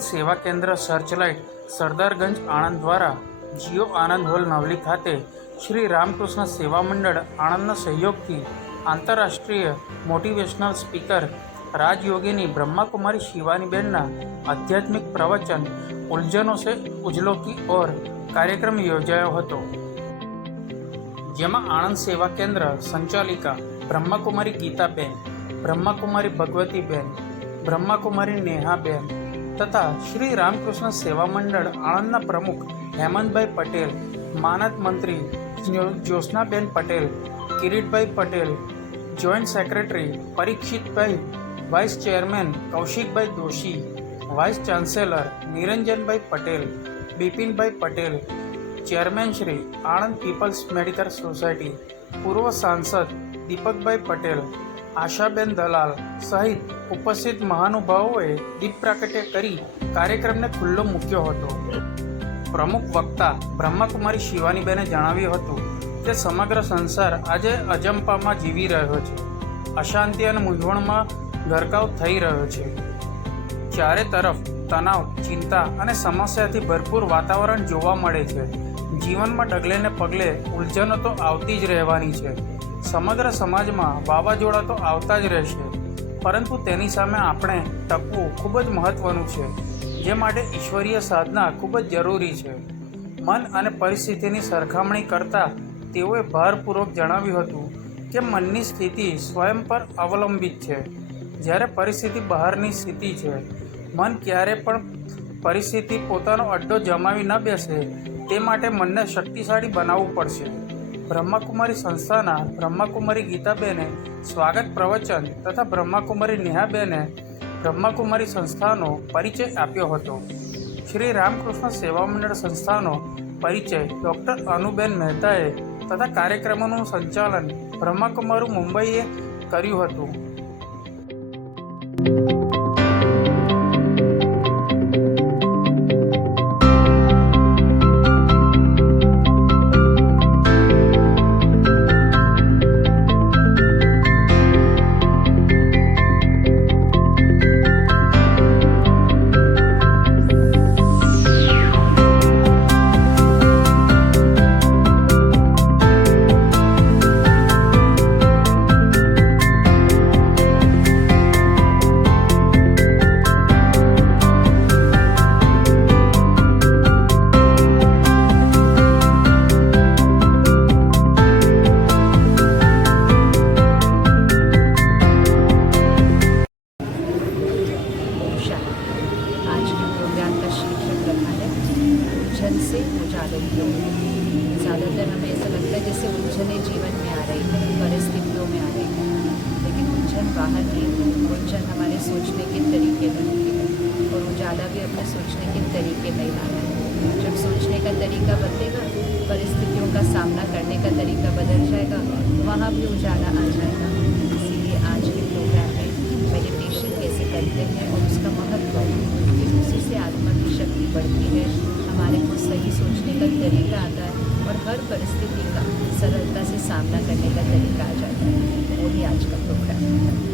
આનંદ સેવા કેન્દ્ર સર્ચલાઇટ સરદારગંજ આણંદ દ્વારા જીઓ આનંદ હોલ નવલી ખાતે શ્રી રામકૃષ્ણ સેવા મંડળ આણંદના સહયોગથી આંતરરાષ્ટ્રીય મોટિવેશનલ સ્પીકર રાજયોગીની બ્રહ્માકુમારી શિવાનીબેનના આધ્યાત્મિક પ્રવચન ઉલઝનો સે ઉજલો કી ઓર કાર્યક્રમ યોજાયો હતો, જેમાં આણંદ સેવા કેન્દ્ર સંચાલિકા બ્રહ્માકુમારી ગીતાબેન, બ્રહ્માકુમારી ભગવતીબેન, બ્રહ્માકુમારી નેહાબેન તથા શ્રી રામકૃષ્ણ સેવા મંડળ આણંદના પ્રમુખ હેમંતભાઈ પટેલ, માનદ મંત્રી Jyotsnaben Patel, Kiritbhai Patel, joint secretary Parikshitbhai, vice chairman Kaushikbhai Doshi, vice chancellor Niranjanbhai Patel, Bipinbhai Patel, chairman Shri Anand peoples medical society, પૂર્વ સાંસદ દીપકભાઈ પટેલ, આશાબેન દલાલ સહિત ઉપસ્થિત મહાનુભાવોએ દીપ પ્રાગટ્ય કરી કાર્યક્રમને ખુલ્લો મૂક્યો હતો. પ્રમુખ વક્તા બ્રહ્માકુમારી શિવાનીબેને જણાવ્યું હતું કે સમગ્ર સંસાર આજે અજંપામાં જીવી રહ્યો છે, અશાંતિ અને મૂંઝવણમાં ગરકાવ થઈ રહ્યો છે. ચારે તરફ તણાવ, ચિંતા અને સમસ્યાથી ભરપૂર વાતાવરણ જોવા મળે છે. જીવનમાં ડગલે ને પગલે ઉલઝનો તો આવતી જ રહેવાની છે. સમગ્ર સમાજમાં વાવાઝોડા તો આવતા જ રહેશે, પરંતુ તેની સામે આપણે ટકવું ખૂબ જ મહત્ત્વનું છે, જે માટે ઈશ્વરીય સાધના ખૂબ જ જરૂરી છે. મન અને પરિસ્થિતિની સરખામણી કરતાં તેઓએ ભારપૂર્વક જણાવ્યું હતું કે મનની સ્થિતિ સ્વયં પર અવલંબિત છે, જ્યારે પરિસ્થિતિ બહારની સ્થિતિ છે. મન ક્યારે પણ પરિસ્થિતિ પોતાનો અડ્ડો જમાવી ન બેસે તે માટે મનને શક્તિશાળી બનાવવું પડશે. બ્રહ્માકુમારી સંસ્થાના બ્રહ્માકુમારી ગીતાબેને સ્વાગત પ્રવચન તથા બ્રહ્માકુમારી નેહાબેને બ્રહ્માકુમારી સંસ્થાનો પરિચય આપ્યો હતો. શ્રી રામકૃષ્ણ સેવા મંડળ સંસ્થાનો પરિચય ડૉક્ટર અનુબેન મહેતાએ તથા કાર્યક્રમોનું સંચાલન બ્રહ્માકુમારી મુંબઈએ કર્યું હતું. उलझन से उजालों की ओर। ज़्यादातर हमें ऐसा लगता है जैसे उलझने जीवन में आ रही है, परिस्थितियों में आ रही है, लेकिन उलझन बाहर नहीं, उलझन हमारे सोचने के तरीके में होती है और उजाला भी अपने सोचने के तरीके में ही लाना है। जब सोचने का तरीका बदलेगा, परिस्थितियों का सामना करने का तरीका बदल जाएगा, वहाँ भी उजाला आ जाएगा। इसीलिए आज के प्रोग्राम में मेडिटेशन कैसे करते हैं और उसका महत्व, उसी से आत्मा की शक्ति बढ़ती है, हमारे को सही सोचने का तरीका आता है और हर परिस्थिति का सरलता से सामना करने का तरीका आ जाता है। वही आज का प्रोग्राम है।